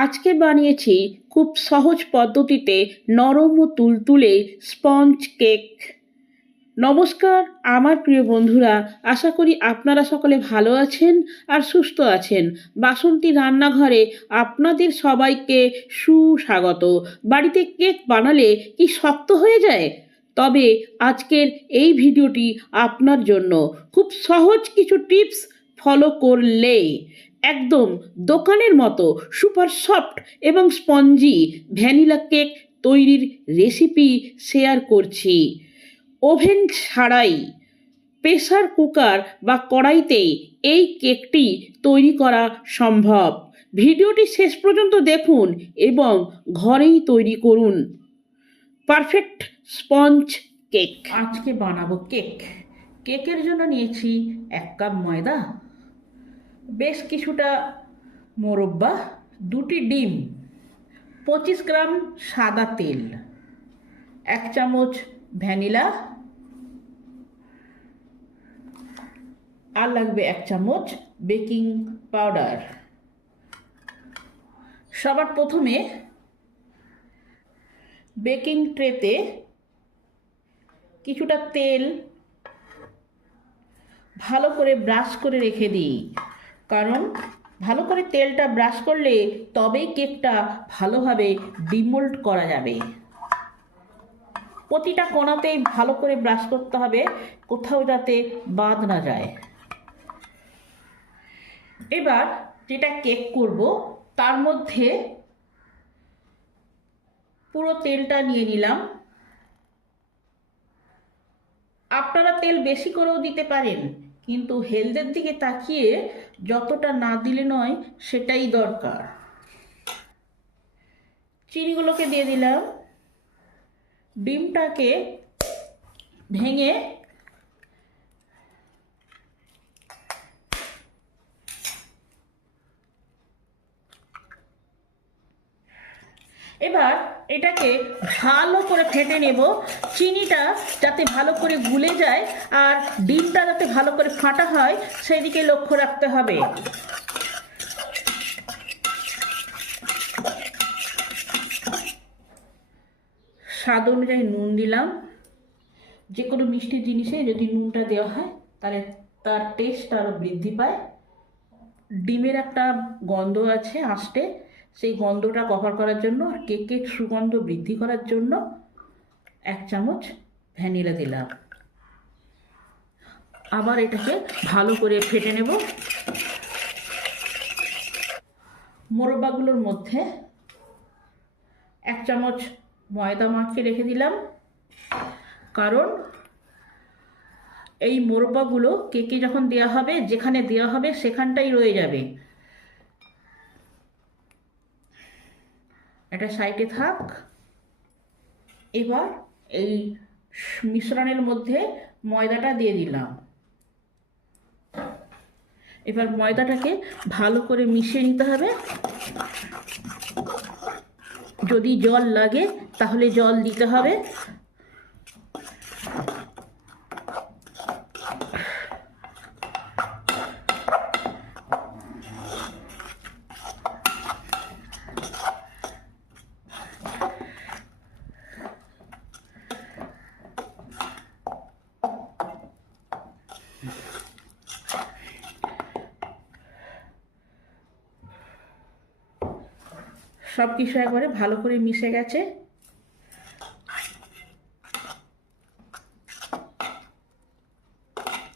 আজকে বানিয়েছি খুব সহজ পদ্ধতিতে নরম ও তুলতুলে স্পঞ্জ কেক। নমস্কার আমার প্রিয় বন্ধুরা, আশা করি আপনারা সকলে ভালো আছেন আর সুস্থ আছেন। বাসন্তী রান্নাঘরে আপনাদের সবাইকে সুস্বাগত। বাড়িতে কেক বানালে কি শক্ত হয়ে যায়? তবে আজকের এই ভিডিওটি আপনার জন্য। খুব সহজ কিছু টিপস ফলো করলেই একদম দোকানের মতো সুপার সফট এবং স্পঞ্জি ভ্যানিলা কেক তৈরির রেসিপি শেয়ার করছি। ওভেন ছাড়াই প্রেসার কুকার বা কড়াইতেই এই কেকটি তৈরি করা সম্ভব। ভিডিওটি শেষ পর্যন্ত দেখুন এবং ঘরেই তৈরি করুন পারফেক্ট স্পঞ্জ কেক। আজকে বানাবো কেক। কেকের জন্য নিয়েছি 1 কাপ ময়দা, বেশ কিছুটা মোরব্বা, 2টি ডিম, 25 গ্রাম সাদা তেল, 1 চামচ ভ্যানিলা, আর লাগবে 1 চামচ বেকিং পাউডার। সবার প্রথমে বেকিং ট্রেতে কিছুটা তেল ভালো করে ব্রাশ করে রেখে দিই, কারণ ভালো করে তেলটা ব্রাশ করলে তবেই কেকটা ভালোভাবে ডিমোল্ড করা যাবে। প্রতিটা কোণাতেই ভালো করে ব্রাশ করতে হবে, কোথাও যাতে বাদ না যায়। এবার যেটা কেক করব তার মধ্যে পুরো তেলটা নিয়ে নিলাম। আপনারা তেল বেশি করেও দিতে পারেন, কিন্তু হেলথের দিকে তাকিয়ে যতটা না দিলে নয় সেটাই দরকার। চিনিগুলোকে দিয়ে দিলাম। ডিমটাকে ভেঙে এবার এটাকে ভালো করে ফেটে নেব। চিনিটা যাতে ভালো করে গুলে যায় আর ডিমটা যাতে ভালো করে ফাটা হয় সেই দিকে লক্ষ্য রাখতে হবে। স্বাদ অনুযায়ী নুন দিলাম। যে কোনো মিষ্টি জিনিসে যদি নুনটা দেওয়া হয় তাহলে তার টেস্ট আরও বৃদ্ধি পায়। ডিমের একটা গন্ধ আছে আঁশটে, সেই গন্ধটা কভার করার জন্য আর কেকের সুগন্ধ বৃদ্ধি করার জন্য 1 চামচ ভ্যানিলা দিলাম। আবার এটাকে ভালো করে ফেটে নেব। মোরব্বাগুলোর মধ্যে 1 চামচ ময়দা মাখিয়ে রেখে দিলাম, কারণ এই মোরব্বাগুলো কেকে যখন দেওয়া হবে যেখানে দেওয়া হবে সেখানটাই রয়ে যাবে। এটা সাইডে থাক। এবার এই মিশ্রণের মধ্যে ময়দাটা দিয়ে দিলাম। এবার ময়দাটাকে ভালো করে মিশিয়ে নিতে হবে। যদি জল লাগে তাহলে জল দিতে হবে। সব কিছু একবারে ভালো করে মিশে গেছে।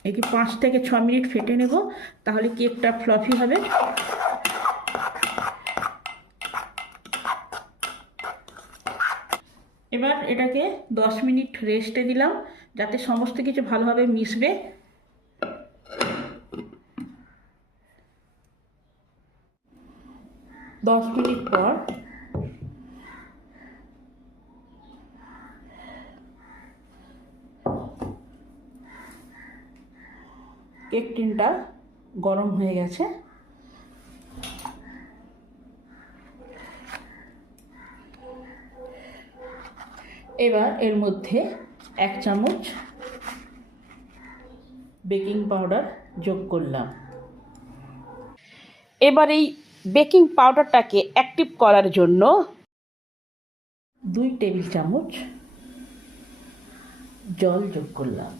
একে 5 থেকে 6 মিনিট ফেটে নেব, তাহলে কেকটা ফ্লফি হবে। এবার এটাকে 10 মিনিট রেস্টে দিলাম যাতে সমস্ত কিছু ভালোভাবে মিশবে। দশ মিনিট পর কেক টিনটা গরম হয়ে গেছে। এবার এর মধ্যে 1 চামচ বেকিং পাউডার যোগ করলাম। এবার এই বেকিং পাউডারটাকে অ্যাক্টিভ করার জন্য 2 টেবিল চামচ জল যোগ করলাম।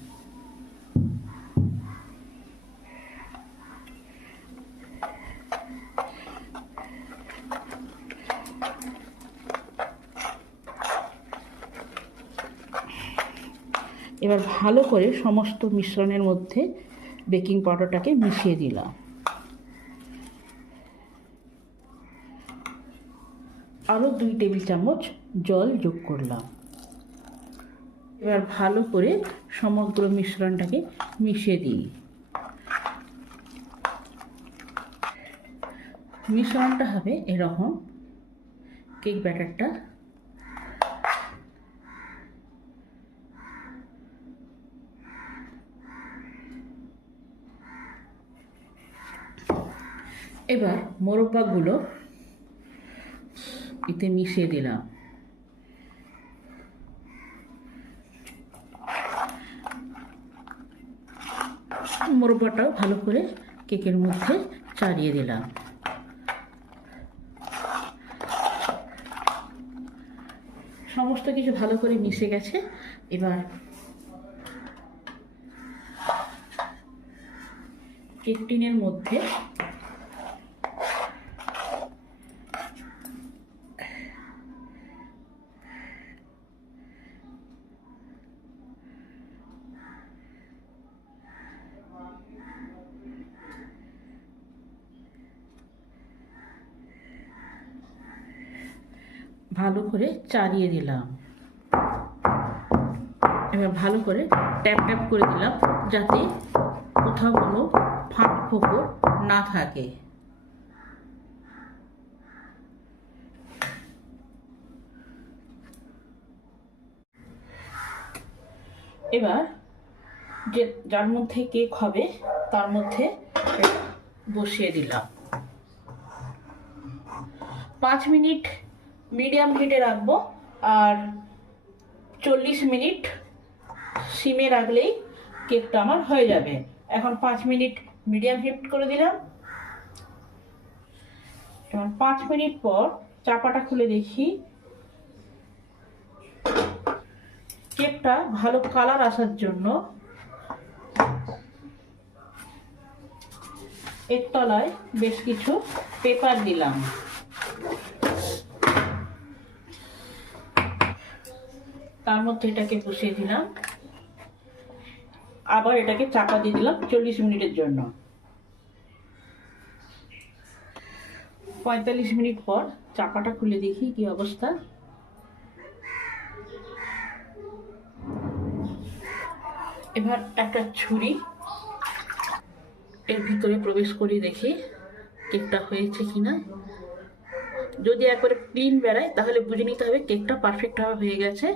এবার ভালো করে সমস্ত মিশ্রণের মধ্যে বেকিং পাউডারটাকে মিশিয়ে দিলাম। আরও 2 টেবিল চামচ জল যোগ করলাম। এবার ভালো করে সমগ্র মিশ্রণটাকে মিশিয়ে দিই। মিশ্রণটা হবে এরকম, কেক ব্যাটারটা। এবার মোরব্বাগুলো এতে মিশিয়ে দিলাম। মোরব্বাটাও ভালো করে কেকের মধ্যে চাড়িয়ে দিলাম। সমস্ত কিছু ভালো করে মিশে গেছে। এবার কেক টিনের মধ্যে ভালো করে চাড়িয়ে দিলাম। এবার ভালো করে ট্যাপ ট্যাপ করে দিলাম যাতে কোথাও কোনো ফাঁক ফোকর না থাকে। এবার যার মধ্যে কেক হবে তার মধ্যে বসিয়ে দিলাম। 5 মিনিট মিডিয়াম হিটে রাখবো আর 40 মিনিট সিমে রাখলেই কেকটা আমার হয়ে যাবে। এখন 5 মিনিট মিডিয়াম হিট করে দিলাম। এখন 5 মিনিট পর চাপাটা খুলে দেখি কেকটা ভালো কালার আসার জন্য এর তলায় বেশ কিছু পেপার দিলাম। তার মধ্যে এটাকে বসিয়ে দিলাম। আবার এটাকে চাপা দিয়ে দিলাম 40 মিনিটের জন্য। 45 মিনিট পর চাপাটা খুলে দেখি কি অবস্থা। এবার একটা ছুরি এর ভিতরে প্রবেশ করে দেখি কেকটা হয়েছে কিনা। যদি একবারে ক্লিন বেরায় তাহলে বুঝে নিতে হবে কেকটা পারফেক্টভাবে হয়ে গেছে।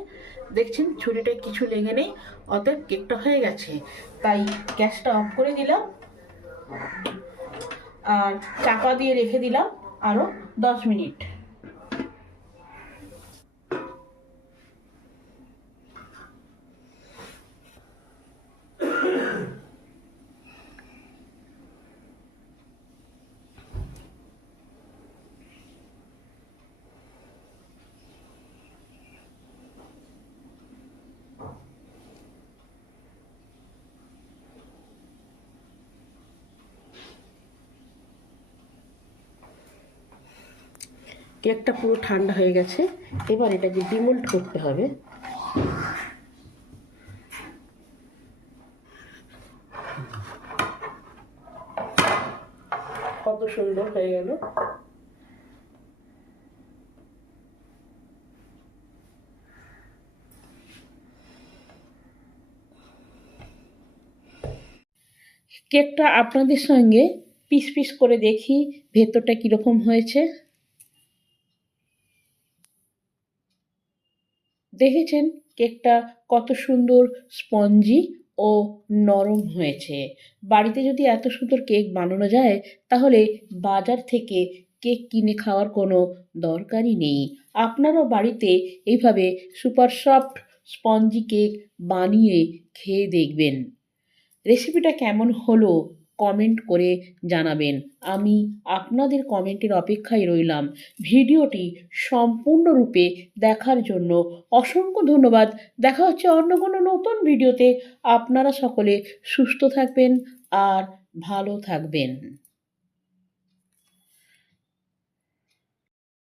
দেখছেন ছুরিটায় কিছু লেগে নেই, অতএব কেকটা হয়ে গেছে। তাই গ্যাসটা অফ করে দিলাম আর চাপা দিয়ে রেখে দিলাম আরও 10 মিনিট। কেকটা পুরো ঠান্ডা হয়ে গেছে। এবার এটাকে ডিমোল্ড করতে হবে। কত সুন্দর হয়ে গেল। কেকটা আপনাদের সঙ্গে পিস পিস করে দেখি ভেতরটা কীরকম হয়েছে। দেখেছেন কেকটা কত সুন্দর স্পঞ্জি ও নরম হয়েছে। বাড়িতে যদি এত সুন্দর কেক বানানো যায় তাহলে বাজার থেকে কেক কিনে খাওয়ার কোনো দরকারই নেই। আপনারাও বাড়িতে এইভাবে সুপার সফট স্পঞ্জি কেক বানিয়ে খেয়ে দেখবেন। রেসিপিটা কেমন হলো কমেন্ট করে জানাবেন। আমি আপনাদের কমেন্টের অপেক্ষায় রইলাম। ভিডিওটি সম্পূর্ণরূপে দেখার জন্য অসংখ্য ধন্যবাদ। দেখা হচ্ছে অন্য কোনো নতুন ভিডিওতে। আপনারা সকলে সুস্থ থাকবেন আর ভালো থাকবেন।